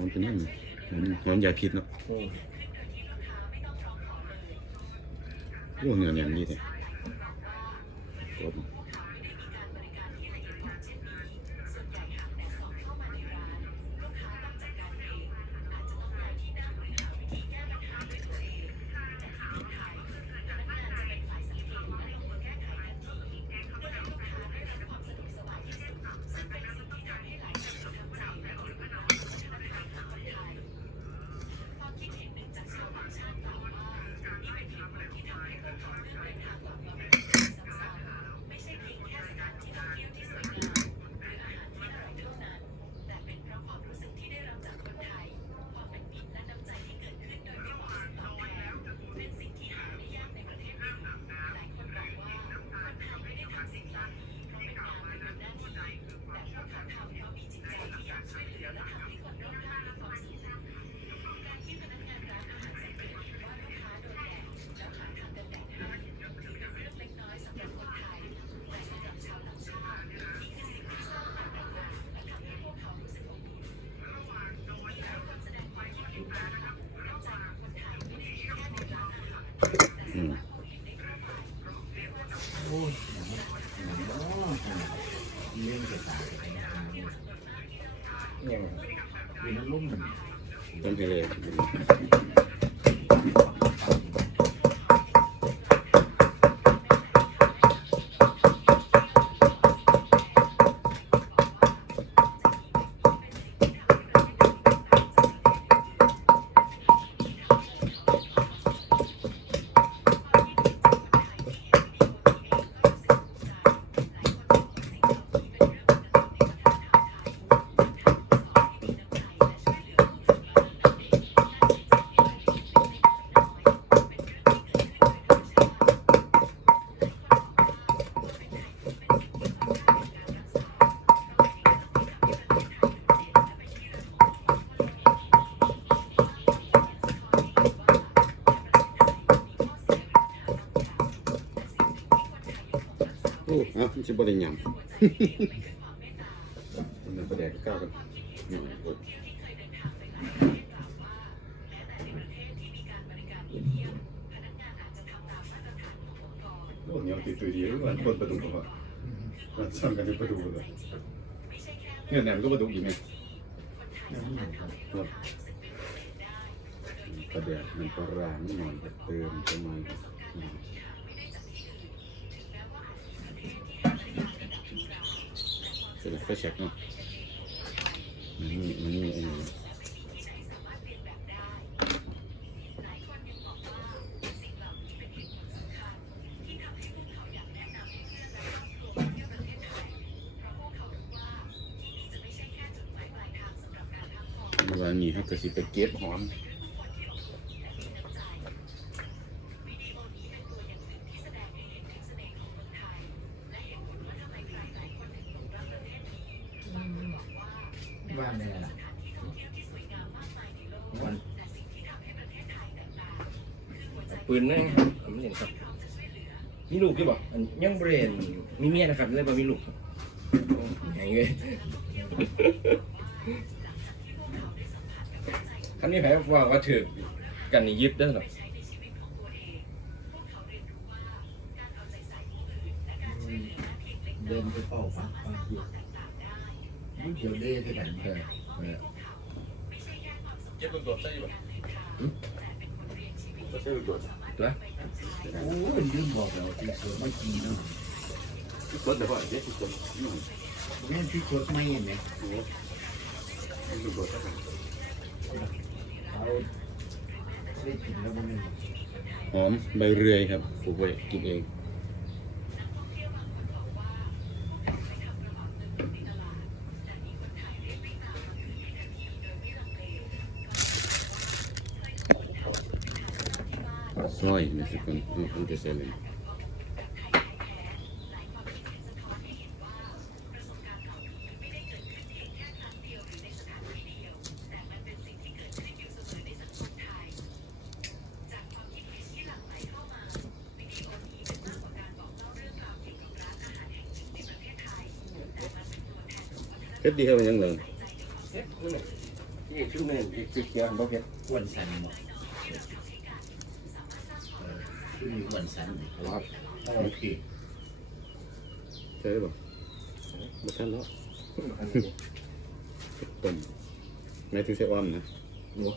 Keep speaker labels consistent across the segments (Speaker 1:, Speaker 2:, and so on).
Speaker 1: อมเป็นนั่นหอมหอมยาพิษเนาะ
Speaker 2: อืม
Speaker 1: โอ้เนื้อเนี่ยนี่เนี่ยกรอบอืม
Speaker 3: โอ้ยเล่นจะตาย
Speaker 2: ยัง
Speaker 3: คือน้ำลุ่ม
Speaker 1: ต้มทะเล อ้เอ้ามันจะบริยำ มันประแดกก้าวกันนี่กดโอ้เหนียวติดตัวเดียวมันคนประตูก็ว่ามันสั่งกันที่ประตูเลยเนี่ยแหนมก็ประตูอีกไหม
Speaker 3: น้ำหนักครับ
Speaker 1: ครับประแดกมันปลาร้ามันหน่อยจะเติมประมาณ เสร็จแล้วก็เช็คเนาะมันนี่มันนี่อันนี้เมื่อวานนี้เขาก็สิไปเก็บหอม
Speaker 3: บ้านเนี่ยวัน
Speaker 2: ปืนนั่นผมเห็นครับ มีลูกด้วยบ่อันยังเบรนมีเมียนะครับเลยบ่มีลูกอ้ยางเงี้ยคันนี้แพ้ว่าว่าถือกันนี่ยึดได้หรอ
Speaker 3: เดินไปเป่าปากปากเดียวนี่ เดี๋ยวเด้ไปไหน
Speaker 2: เออเออ
Speaker 1: เก็บตัวใช่ไหมก็ใช่ตัว
Speaker 2: ตัว
Speaker 3: โอ้ยลืมบอกแล้วที่สวนไม่กินเนาะ
Speaker 1: ที่ตัวเดี๋ยวก่อนเดี๋ยวที่ตัวนี่
Speaker 3: ที่สวนไม่เห็นไหม
Speaker 1: ตัวใช่ไหม
Speaker 3: เขาได้กินแล้วมัน
Speaker 1: หอมใบเรือยครับปลูกไว้กินเอง ซอยนี่สิคนนี่คนจะใส่เลยเฮ็ดดีครับมันยังเลย
Speaker 2: เอ๊ะนี่แหละที่ชื่อเมนที่ชื่อเกียวบ่เผ็ด
Speaker 3: อ้วนสันหมดเอ อคือมีอ้วนสัน
Speaker 2: ครับ
Speaker 3: โอเค
Speaker 1: ใช่ป่ะไม่ใช่แล้วต้มไม่ถึงใช้อ้อมนะ
Speaker 2: นัว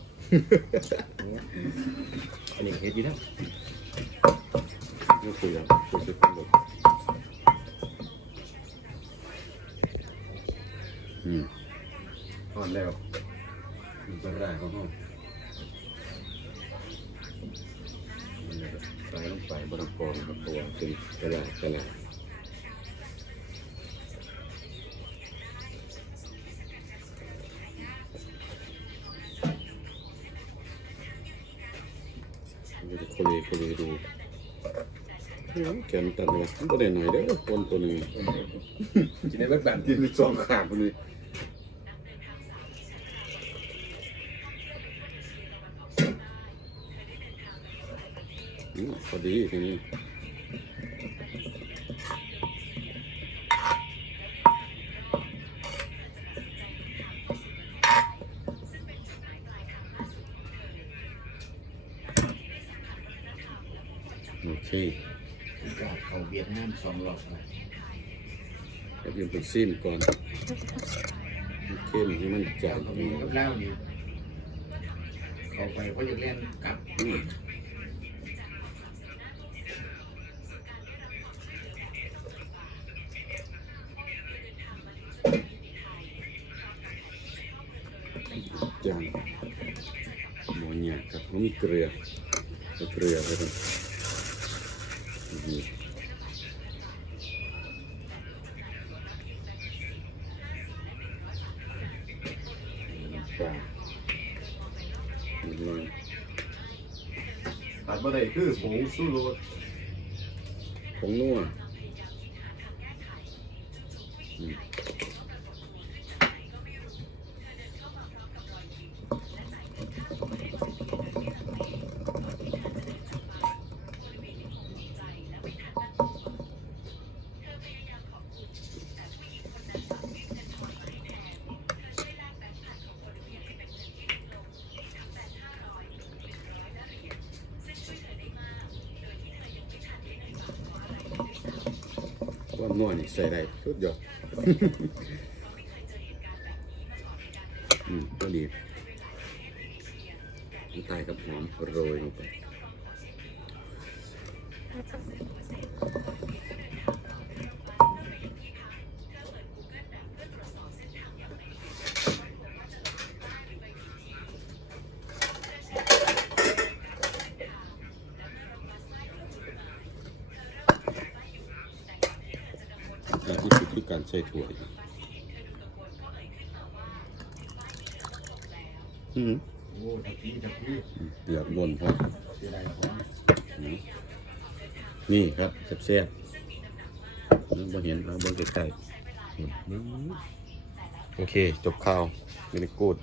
Speaker 2: อันนี้เฮ็ดดีนะ
Speaker 1: ไม่คุยแล้วคุยจะต้มบดอืมอ่อนแล้วมันจะได้ของห้องใส่ลง ไปบนกองกับตัวเป็นกระดาษกระดาษมันจะโคเลโคเลดูแขนตัดเลยมันก็ได้หน่อยเด้อคนตัวหนึง
Speaker 2: กินได้เบิดแบบ
Speaker 1: ที่มีสองขาคนนี้ พอดีทีนี้โอเค
Speaker 3: กาเขาเวียดนามสองรอบนะ
Speaker 1: ก็ยืมเป็นซิมก่อนเข้มให้มันจา
Speaker 3: เจ้างเขามีกับเหล้านี่เขาไปเพราะจะเล่นกลับ
Speaker 1: เนี่ยครับมันมีเกลือเอาเกลือไปกันนี่ปลานี่เลยขาดบ่ได้คือผงสู้รสผงนัว ความนัวนี่ใส่ได้สุดยอดอืมก็ดีน้ำตาลกับหอมโรยลงไป การใส่ถั่วอีกอืม
Speaker 3: โอ้ตะกี้ตะกี้
Speaker 1: เดือดบนพอ
Speaker 3: เสียดายของ
Speaker 1: อืมนี่ครับแซ่บๆนั่นบ่เห็นเราเบิ่งใกล้ๆอืมโอเค จบข่าวไม่ได้กูด